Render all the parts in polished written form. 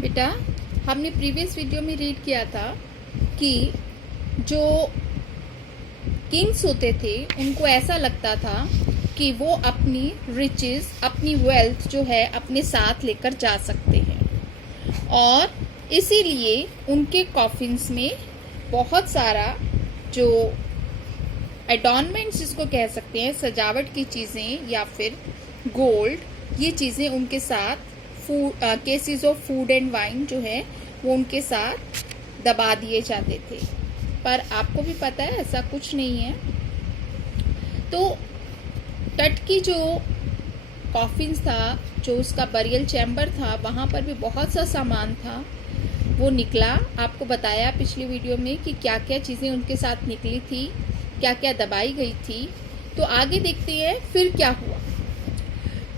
बेटा, हमने previous video में रीड किया था कि जो किंग्स होते थे उनको ऐसा लगता था कि वो अपनी रिचेस, अपनी वेल्थ जो है अपने साथ लेकर जा सकते हैं और इसीलिए उनके कॉफिन्स में बहुत सारा जो एडॉर्नमेंट्स जिसको कह सकते हैं, सजावट की चीज़ें या फिर गोल्ड, ये चीज़ें उनके साथ cases of food and wine जो है वो उनके साथ दबा दिए जाते थे। पर आपको भी पता है ऐसा कुछ नहीं है। तो तट की जो कॉफिन्स था, जो उसका बरियल चैम्बर था, वहाँ पर भी बहुत सा सामान था वो निकला। आपको बताया पिछली वीडियो में कि क्या क्या चीज़ें उनके साथ निकली थी, क्या क्या दबाई गई थी। तो आगे देखते हैं फिर क्या हुआ।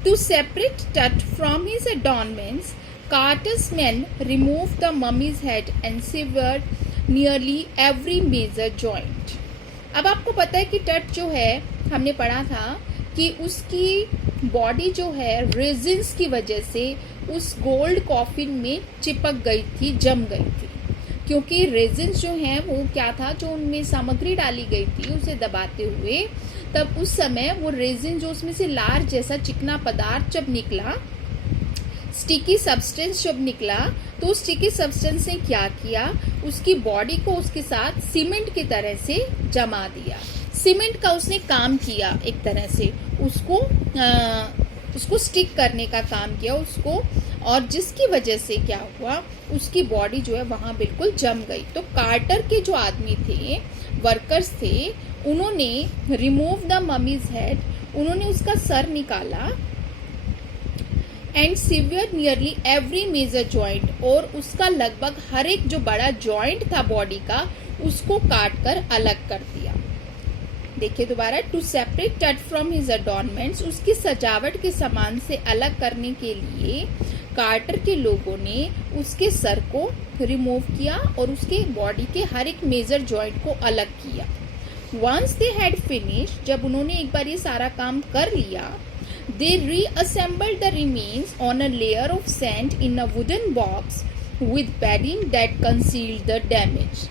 To separate Tut from his adornments, Carter's men removed the mummy's head and severed nearly every major joint. अब आपको पता है कि टट जो है, हमने पढ़ा था कि उसकी बॉडी जो है रेजिन्स की वजह से उस गोल्ड कॉफिन में चिपक गई थी, जम गई थी। क्योंकि रेजिन्स जो हैं वो क्या था, जो उनमें सामग्री डाली गई थी उसे दबाते हुए, तब उस समय वो रेजिन जो उसमें से लार जैसा चिकना पदार्थ जब निकला, स्टिकी सब्सटेंस जब निकला, तो स्टिकी सब्सटेंस ने क्या किया, उसकी बॉडी को उसके साथ सीमेंट की तरह से जमा दिया। सीमेंट का उसने काम किया, एक तरह से उसको स्टिक करने का काम किया उसको, और जिसकी वजह से क्या हुआ, उसकी बॉडी जो है वहाँ बिल्कुल जम गई। तो कार्टर के जो आदमी थे, वर्कर्स थे, उन्होंने रिमूव द ममीज हेड, उन्होंने उसका सर निकाला, and severe nearly every major joint, और उसका लगभग हर एक जो बड़ा जॉइंट था बॉडी का, उसको काट कर अलग कर दिया। देखिए दोबारा, टू सेपरेट टट फ्रॉम हिज अडॉर्नमेंट्स, उसकी सजावट के सामान से अलग करने के लिए कार्टर के लोगों ने उसके सर को रिमूव किया और उसके बॉडी के हर एक मेजर जॉइंट को अलग किया। Once they had finished, जब उन्होंने एक बार ये सारा काम कर लिया, they reassembled the remains on a layer of sand in a wooden box with padding that concealed the damage.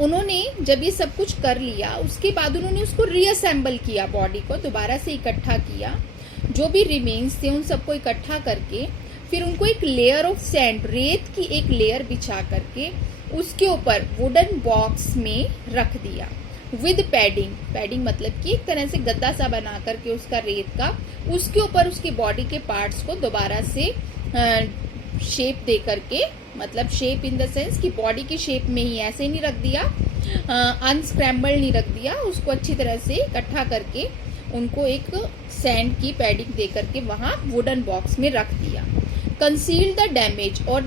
उन्होंने जब ये सब कुछ कर लिया, उसके बाद उन्होंने उसको रीअसेंबल किया, बॉडी को दोबारा से इकट्ठा किया, जो भी रिमेन्स थे उन सबको इकट्ठा करके, फिर उनको एक लेयर ऑफ सैंड, रेत की एक लेयर बिछा करके उसके ऊपर वुडन बॉक्स में रख दिया विद पैडिंग। पैडिंग मतलब कि एक तरह से गद्दा सा बना करके उसका रेत का, उसके ऊपर उसकी बॉडी के पार्ट्स को दोबारा से शेप दे करके, मतलब शेप इन द सेंस कि बॉडी की शेप में ही, ऐसे नहीं रख दिया, अनस्क्रैम्बल नहीं रख दिया, उसको अच्छी तरह से इकट्ठा करके उनको एक सैंड की पैडिंग दे करके वहाँ वुडन बॉक्स में रख दिया। कंसील द डैमेज, और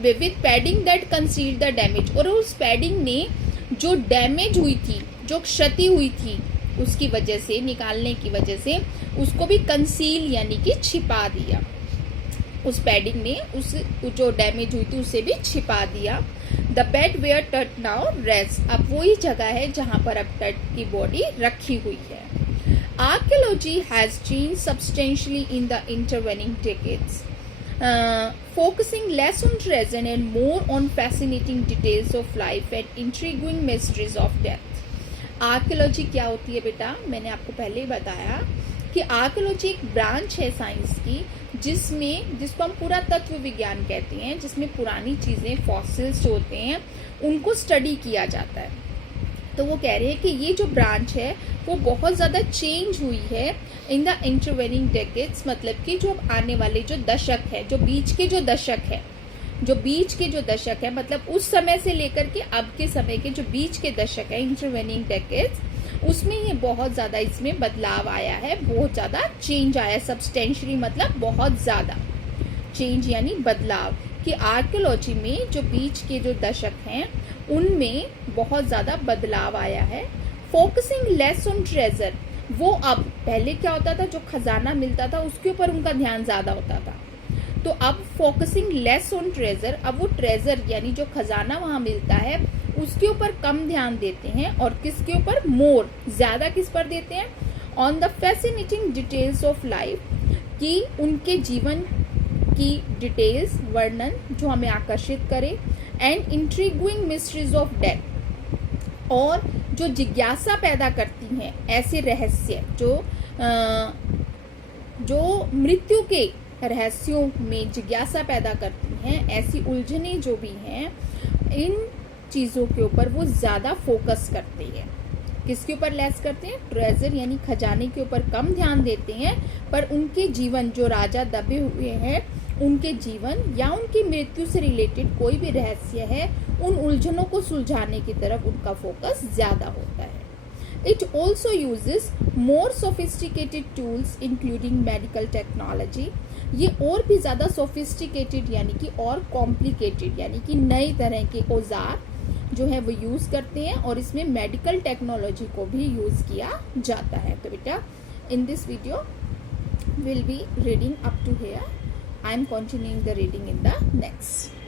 with padding that conceal the damage, और उस पैडिंग ने जो डैमेज हुई थी, जो क्षति हुई थी उसकी वजह से, निकालने की वजह से, उसको भी कंसील यानी कि छिपा दिया। उस पैडिंग ने उस जो डैमेज हुई थी उसे भी छिपा दिया। द बेड वेयर टट नाउ रेस्ट, अब वही जगह है जहाँ पर अब टट की बॉडी रखी हुई है। Archaeology has changed substantially in the intervening decades, focusing less on treasure and more on fascinating details of life and intriguing mysteries of death. Archaeology क्या होती है बेटा? मैंने आपको पहले ही बताया कि आर्कियोलॉजी एक ब्रांच है साइंस की, जिसको हम पुरातत्व विज्ञान कहते हैं, जिसमें पुरानी चीज़ें, फॉसिल्स जो होते हैं, उनको स्टडी किया जाता है। तो वो कह रहे हैं कि ये जो ब्रांच है वो बहुत ज़्यादा चेंज हुई है इन द इंटरवेनिंग डेकेड्स, मतलब कि जो आने वाले जो दशक है, जो बीच के जो दशक है, मतलब उस समय से लेकर के अब के समय के जो बीच के दशक है, इंटरवेनिंग डेकेड्स, उसमें ये बहुत ज़्यादा इसमें बदलाव आया है, बहुत ज़्यादा चेंज आया है। सब्सटेंशियली मतलब बहुत ज़्यादा चेंज यानी बदलाव, कि आर्कियोलॉजी में जो बीच के जो दशक हैं उनमें बहुत ज़्यादा बदलाव आया है। फोकसिंग लेस ऑन ट्रेजर, वो अब पहले क्या होता था, जो खजाना मिलता था उसके ऊपर उनका ध्यान ज़्यादा होता था, तो अब फोकसिंग लेस ऑन ट्रेजर, अब वो ट्रेजर यानी जो खजाना वहाँ मिलता है उसके ऊपर कम ध्यान देते हैं, और किसके ऊपर मोर, ज़्यादा किस पर देते हैं, on the fascinating details of life, कि उनके जीवन की डिटेल्स, वर्णन जो हमें आकर्षित करे, एंड इंट्रिग्विंग मिस्ट्रीज ऑफ डेथ, और जो जिज्ञासा पैदा करती हैं ऐसे रहस्य जो मृत्यु के रहस्यों में जिज्ञासा पैदा करती हैं, ऐसी उलझने जो भी हैं, इन चीज़ों के ऊपर वो ज़्यादा फोकस करते हैं। किसके ऊपर लेस करते हैं? ट्रेजर यानी खजाने के ऊपर कम ध्यान देते हैं, पर उनके जीवन, जो राजा दबे हुए हैं, उनके जीवन या उनकी मृत्यु से रिलेटेड कोई भी रहस्य है, उन उलझनों को सुलझाने की तरफ उनका फोकस ज़्यादा होता है। It also uses more sophisticated tools including medical technology. ये और भी ज़्यादा sophisticated यानी कि और complicated यानी कि नई तरह के औजार जो है वो यूज़ करते हैं, और इसमें मेडिकल टेक्नोलॉजी को भी यूज़ किया जाता है। तो बेटा in this video we'll be reading up to here. I am continuing the reading in the next.